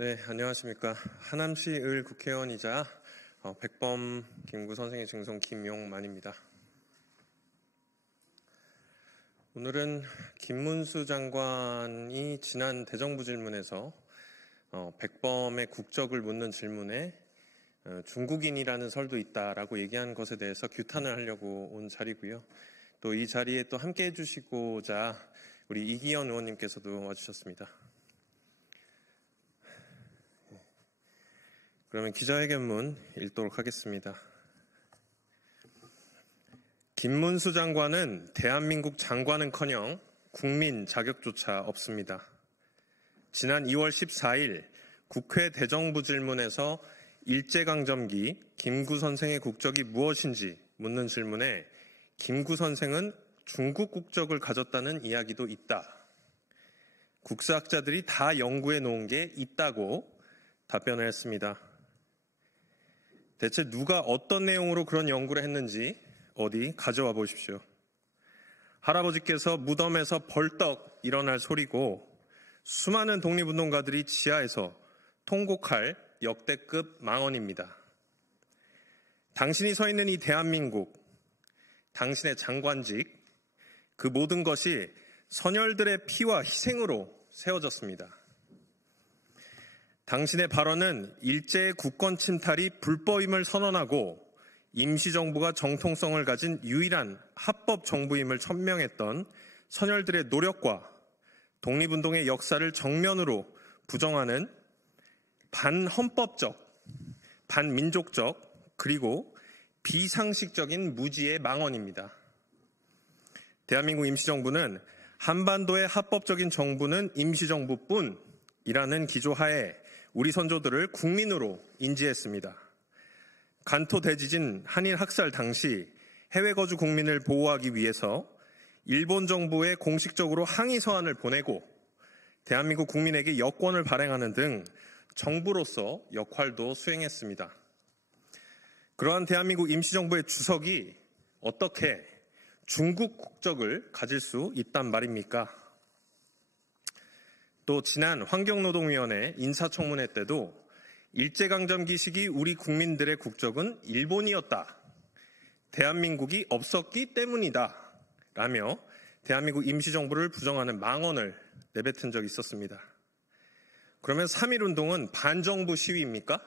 네, 안녕하십니까. 하남시 을 국회의원이자 백범 김구 선생의 증손 김용만입니다. 오늘은 김문수 장관이 지난 대정부 질문에서 백범의 국적을 묻는 질문에 중국인이라는 설도 있다라고 얘기한 것에 대해서 규탄을 하려고 온 자리고요. 또 이 자리에 또 함께 해주시고자 우리 이기현 의원님께서도 와주셨습니다. 그러면 기자회견문 읽도록 하겠습니다. 김문수 장관은 대한민국 장관은커녕 국민 자격조차 없습니다. 지난 2월 14일 국회 대정부 질문에서 일제강점기 김구 선생의 국적이 무엇인지 묻는 질문에 김구 선생은 중국 국적을 가졌다는 이야기도 있다. 국사학자들이 다 연구해 놓은 게 있다고 답변을 했습니다. 대체 누가 어떤 내용으로 그런 연구를 했는지 어디 가져와 보십시오. 할아버지께서 무덤에서 벌떡 일어날 소리고 수많은 독립운동가들이 지하에서 통곡할 역대급 망언입니다. 당신이 서 있는 이 대한민국, 당신의 장관직, 그 모든 것이 선열들의 피와 희생으로 세워졌습니다. 당신의 발언은 일제의 국권 침탈이 불법임을 선언하고 임시정부가 정통성을 가진 유일한 합법 정부임을 천명했던 선열들의 노력과 독립운동의 역사를 정면으로 부정하는 반헌법적, 반민족적, 그리고 비상식적인 무지의 망언입니다. 대한민국 임시정부는 한반도의 합법적인 정부는 임시정부뿐이라는 기조하에 우리 선조들을 국민으로 인지했습니다. 간토 대지진 한일 학살 당시 해외 거주 국민을 보호하기 위해서 일본 정부에 공식적으로 항의 서한을 보내고 대한민국 국민에게 여권을 발행하는 등 정부로서 역할도 수행했습니다. 그러한 대한민국 임시정부의 주석이 어떻게 중국 국적을 가질 수 있단 말입니까? 또 지난 환경노동위원회 인사청문회 때도 일제강점기 시기 우리 국민들의 국적은 일본이었다. 대한민국이 없었기 때문이다. 라며 대한민국 임시정부를 부정하는 망언을 내뱉은 적이 있었습니다. 그러면 3.1운동은 반정부 시위입니까?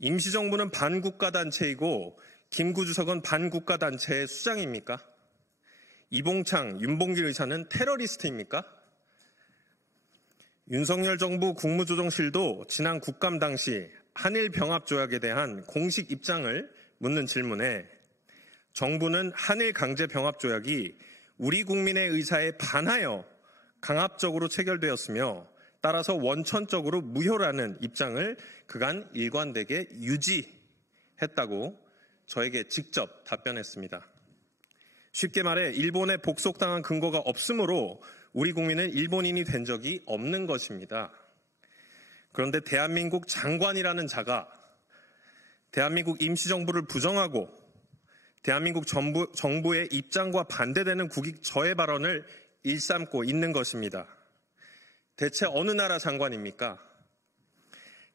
임시정부는 반국가단체이고 김구 주석은 반국가단체의 수장입니까? 이봉창, 윤봉길 의사는 테러리스트입니까? 윤석열 정부 국무조정실도 지난 국감 당시 한일병합조약에 대한 공식 입장을 묻는 질문에 정부는 한일강제병합조약이 우리 국민의 의사에 반하여 강압적으로 체결되었으며 따라서 원천적으로 무효라는 입장을 그간 일관되게 유지했다고 저에게 직접 답변했습니다. 쉽게 말해 일본에 복속당한 근거가 없으므로 우리 국민은 일본인이 된 적이 없는 것입니다. 그런데 대한민국 장관이라는 자가 대한민국 임시정부를 부정하고 대한민국 정부의 입장과 반대되는 국익저해 발언을 일삼고 있는 것입니다. 대체 어느 나라 장관입니까?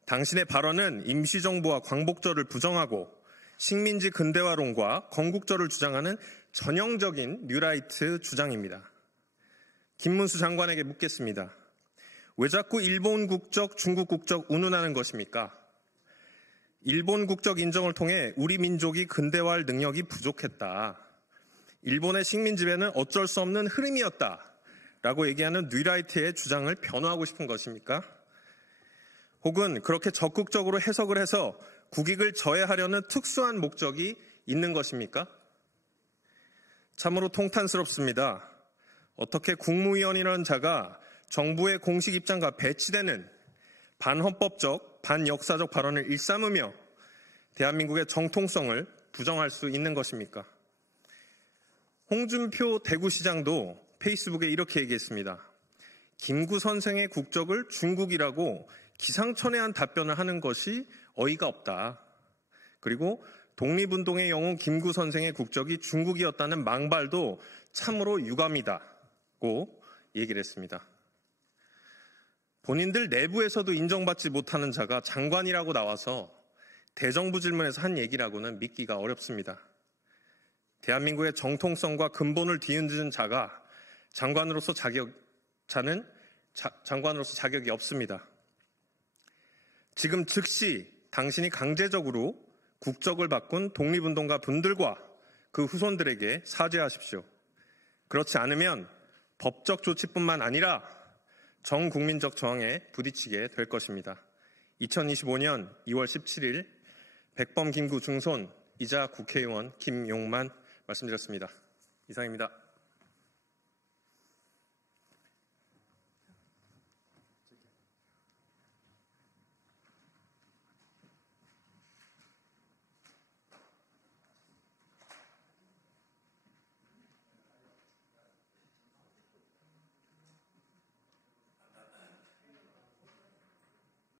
당신의 발언은 임시정부와 광복절을 부정하고 식민지 근대화론과 건국절을 주장하는 전형적인 뉴라이트 주장입니다. 김문수 장관에게 묻겠습니다. 왜 자꾸 일본 국적, 중국 국적 운운하는 것입니까? 일본 국적 인정을 통해 우리 민족이 근대화할 능력이 부족했다. 일본의 식민지배는 어쩔 수 없는 흐름이었다. 라고 얘기하는 뉴라이트의 주장을 변호하고 싶은 것입니까? 혹은 그렇게 적극적으로 해석을 해서 국익을 저해하려는 특수한 목적이 있는 것입니까? 참으로 통탄스럽습니다. 어떻게 국무위원이라는 자가 정부의 공식 입장과 배치되는 반헌법적, 반역사적 발언을 일삼으며 대한민국의 정통성을 부정할 수 있는 것입니까? 홍준표 대구시장도 페이스북에 이렇게 얘기했습니다. 김구 선생의 국적을 중국이라고 기상천외한 답변을 하는 것이 어이가 없다. 그리고 독립운동의 영웅 김구 선생의 국적이 중국이었다는 망발도 참으로 유감이다고 얘기를 했습니다. 본인들 내부에서도 인정받지 못하는 자가 장관이라고 나와서 대정부 질문에서 한 얘기라고는 믿기가 어렵습니다. 대한민국의 정통성과 근본을 뒤흔드는 자가 장관으로서 자격이 없습니다. 지금 즉시 당신이 강제적으로 국적을 바꾼 독립운동가 분들과 그 후손들에게 사죄하십시오. 그렇지 않으면 법적 조치뿐만 아니라 정국민적 저항에 부딪히게 될 것입니다. 2025년 2월 17일 백범 김구 중손이자 국회의원 김용만 말씀드렸습니다. 이상입니다.